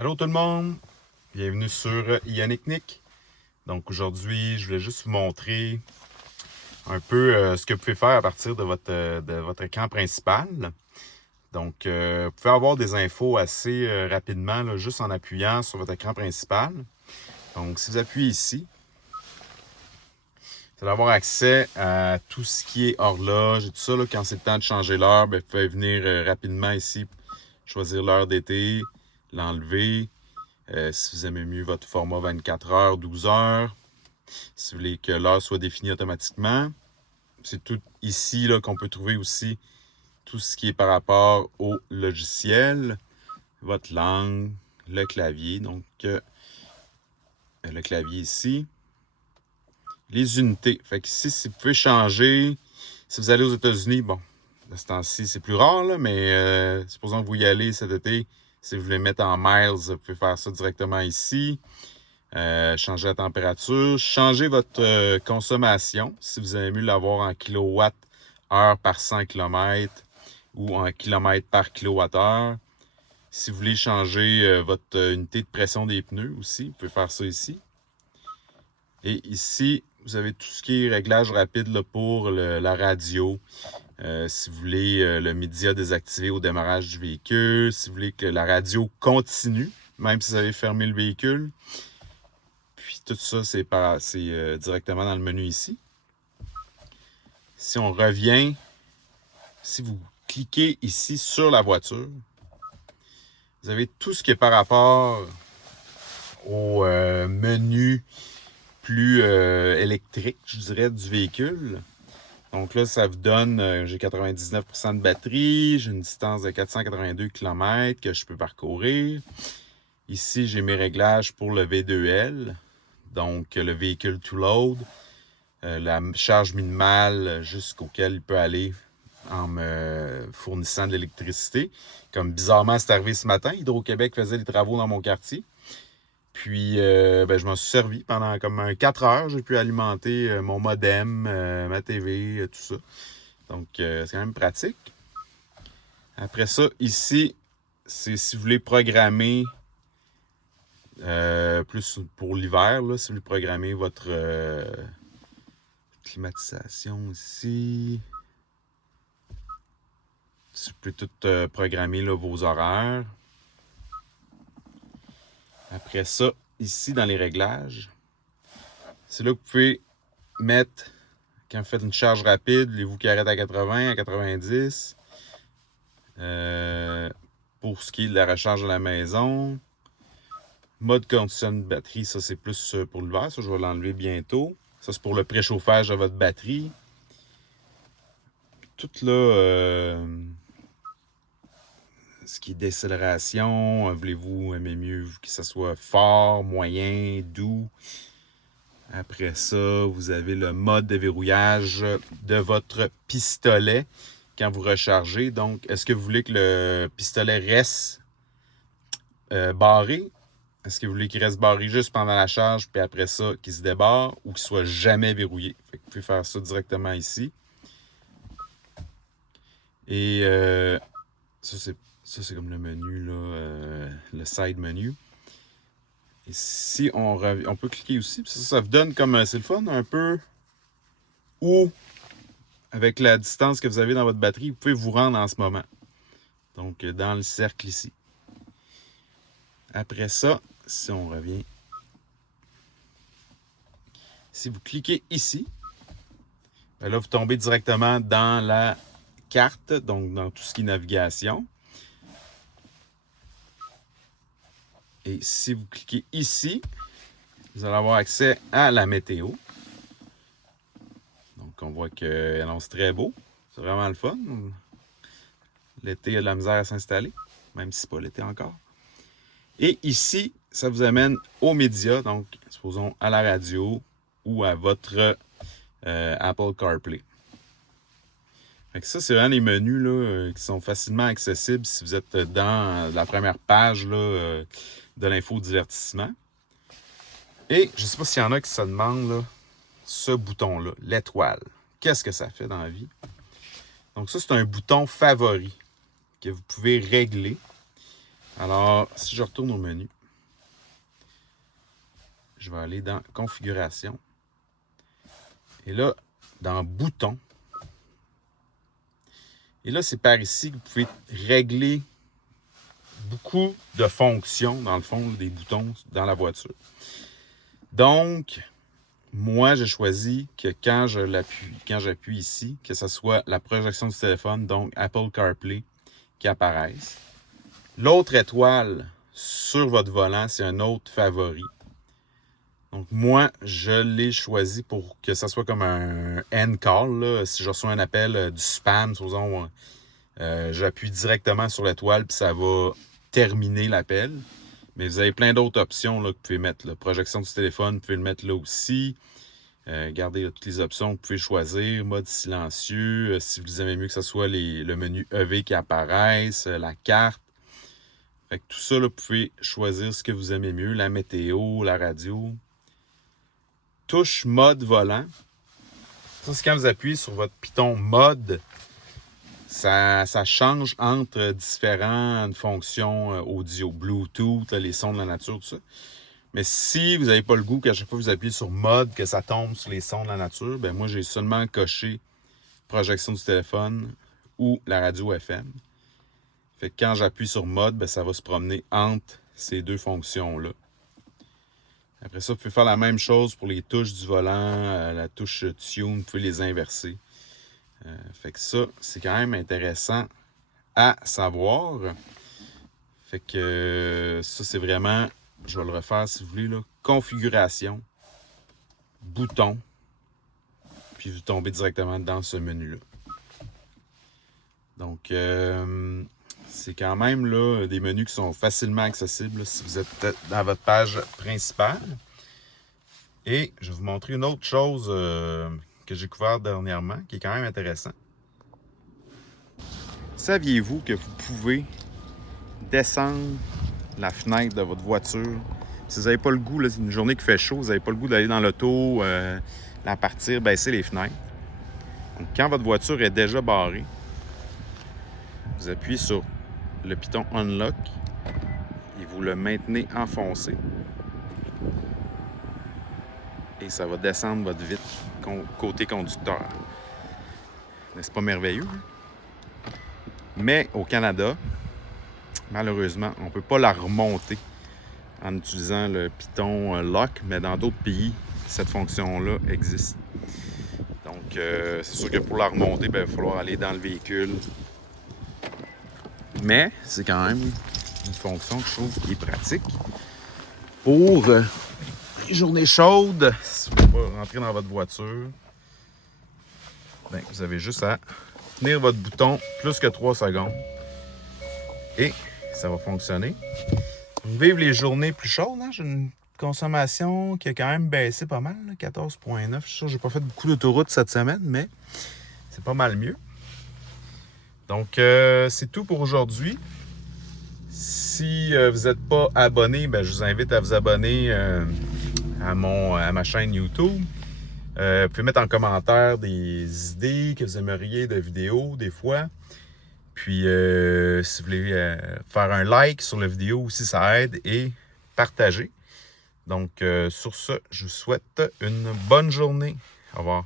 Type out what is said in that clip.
Allô tout le monde, bienvenue sur Yannick Nick. Donc aujourd'hui, je voulais juste vous montrer un peu ce que vous pouvez faire à partir de votre écran principal. Donc, vous pouvez avoir des infos assez rapidement, là, juste en appuyant sur votre écran principal. Donc, si vous appuyez ici, vous allez avoir accès à tout ce qui est horloge et tout ça. Là, quand c'est le temps de changer l'heure, vous pouvez venir rapidement ici, choisir l'heure d'été, l'enlever. Si vous aimez mieux votre format 24 heures, 12 heures, si vous voulez que l'heure soit définie automatiquement. C'est tout ici là, qu'on peut trouver aussi tout ce qui est par rapport au logiciel, votre langue, le clavier. Donc, le clavier ici. Les unités. Fait que ici, si vous pouvez changer, si vous allez aux États-Unis, bon, de ce temps-ci, c'est plus rare, là, mais supposons que vous y allez cet été, si vous voulez mettre en miles, vous pouvez faire ça directement ici. Changer la température, changer votre consommation, si vous avez mieux l'avoir en kilowatts-heure par 100 km ou en kilomètres par kilowattheure. Si vous voulez changer votre unité de pression des pneus aussi, vous pouvez faire ça ici. Et ici, vous avez tout ce qui est réglage rapide là, pour la radio. Si vous voulez le média désactivé au démarrage du véhicule, si vous voulez que la radio continue, même si vous avez fermé le véhicule. Puis tout ça, c'est directement dans le menu ici. Si on revient, si vous cliquez ici sur la voiture, vous avez tout ce qui est par rapport au menu plus électrique, je dirais, du véhicule. Donc là, ça vous donne, j'ai 99% de batterie, j'ai une distance de 482 km que je peux parcourir. Ici, j'ai mes réglages pour le V2L, donc le véhicule to load. La charge minimale jusqu'auquel il peut aller en me fournissant de l'électricité. Comme bizarrement, c'est arrivé ce matin. Hydro-Québec faisait des travaux dans mon quartier. Puis, je m'en suis servi pendant comme 4 heures. J'ai pu alimenter mon modem, ma TV, tout ça. Donc, c'est quand même pratique. Après ça, ici, c'est si vous voulez programmer plus pour l'hiver, là, si vous voulez programmer votre climatisation ici. Si vous pouvez tout programmer là, vos horaires. Après ça, ici dans les réglages, c'est là que vous pouvez mettre, quand vous faites une charge rapide, voulez-vous qui arrête à 80, à 90. Pour ce qui est de la recharge de la maison. Mode condition de batterie, ça c'est plus pour l'hiver, ça je vais l'enlever bientôt. Ça c'est pour le préchauffage de votre batterie. Tout là, ce qui est décélération, voulez-vous aimer mieux que ce soit fort, moyen, doux. Après ça, vous avez le mode de verrouillage de votre pistolet quand vous rechargez. Donc, est-ce que vous voulez que le pistolet reste barré? Est-ce que vous voulez qu'il reste barré juste pendant la charge, puis après ça, qu'il se débarre ou qu'il soit jamais verrouillé? Fait que vous pouvez faire ça directement ici. Et ça, c'est comme le menu, là, le side menu. Et si on peut cliquer aussi, ça vous donne comme, c'est le fun, un peu où, avec la distance que vous avez dans votre batterie, vous pouvez vous rendre en ce moment. Donc, dans le cercle ici. Après ça, si on revient, si vous cliquez ici, là, vous tombez directement dans la carte, donc dans tout ce qui est navigation. Et si vous cliquez ici, vous allez avoir accès à la météo. Donc, on voit qu'elle annonce très beau. C'est vraiment le fun. L'été a de la misère à s'installer, même si ce n'est pas l'été encore. Et ici, ça vous amène aux médias, donc, supposons à la radio ou à votre Apple CarPlay. Fait que ça, c'est vraiment les menus là, qui sont facilement accessibles si vous êtes dans la première page là, de l'infodivertissement. Et je ne sais pas s'il y en a qui se demandent là, ce bouton-là, l'étoile. Qu'est-ce que ça fait dans la vie? Donc ça, c'est un bouton favori que vous pouvez régler Alors, si je retourne au menu, je vais aller dans Configuration. Et là, dans Boutons. Et là, c'est par ici que vous pouvez régler beaucoup de fonctions, dans le fond, des boutons dans la voiture. Donc, moi, j'ai choisi que quand j'appuie ici, que ce soit la projection du téléphone, donc Apple CarPlay, qui apparaisse. L'autre étoile sur votre volant, c'est un autre favori. Donc, moi, je l'ai choisi pour que ça soit comme un end call. Là. Si je reçois un appel du spam, supposons, j'appuie directement sur l'étoile, puis ça va terminer l'appel. Mais vous avez plein d'autres options là, que vous pouvez mettre. La projection du téléphone, vous pouvez le mettre là aussi. Regardez là, toutes les options, vous pouvez choisir. Mode silencieux, si vous aimez mieux que ce soit le menu EV qui apparaisse, la carte. Fait que tout ça, là, vous pouvez choisir ce que vous aimez mieux. La météo, la radio. Touche mode volant. Ça, c'est quand vous appuyez sur votre piton mode. Ça change entre différentes fonctions audio, Bluetooth, les sons de la nature, tout ça. Mais si vous n'avez pas le goût qu'à chaque fois que vous appuyez sur mode, que ça tombe sur les sons de la nature, ben moi, j'ai seulement coché projection du téléphone ou la radio FM. Fait que quand j'appuie sur mode, ben ça va se promener entre ces deux fonctions-là. Après ça, vous pouvez faire la même chose pour les touches du volant, la touche Tune, vous pouvez les inverser. Fait que ça, c'est quand même intéressant à savoir. Fait que ça, c'est vraiment, je vais le refaire si vous voulez, là, configuration, bouton, puis vous tombez directement dans ce menu-là. Donc, c'est quand même là, des menus qui sont facilement accessibles là, si vous êtes dans votre page principale. Et je vais vous montrer une autre chose que j'ai découvert dernièrement, qui est quand même intéressant. Saviez-vous que vous pouvez descendre la fenêtre de votre voiture? Si vous n'avez pas le goût, là, c'est une journée qui fait chaud, vous n'avez pas le goût d'aller dans l'auto, la partir, baisser les fenêtres. Donc, quand votre voiture est déjà barrée, vous appuyez sur le piton Unlock et vous le maintenez enfoncé. Et ça va descendre votre vitre côté conducteur. N'est-ce pas merveilleux? Mais au Canada, malheureusement, on ne peut pas la remonter en utilisant le piton Lock, mais dans d'autres pays, cette fonction-là existe. Donc, c'est sûr que pour la remonter, il va falloir aller dans le véhicule. Mais c'est quand même une fonction que je trouve qui est pratique pour les journées chaudes. Si vous ne voulez pas rentrer dans votre voiture, ben, vous avez juste à tenir votre bouton plus que 3 secondes et ça va fonctionner. Vive les journées plus chaudes, hein? J'ai une consommation qui a quand même baissé pas mal, 14,9. Je suis sûr que j'ai pas fait beaucoup d'autoroute cette semaine, mais c'est pas mal mieux. Donc, c'est tout pour aujourd'hui. Si vous n'êtes pas abonné, ben, je vous invite à vous abonner à ma chaîne YouTube. Vous pouvez mettre en commentaire des idées que vous aimeriez de vidéos, des fois. Puis, si vous voulez faire un like sur la vidéo aussi, ça aide, et partager. Donc, sur ce, je vous souhaite une bonne journée. Au revoir.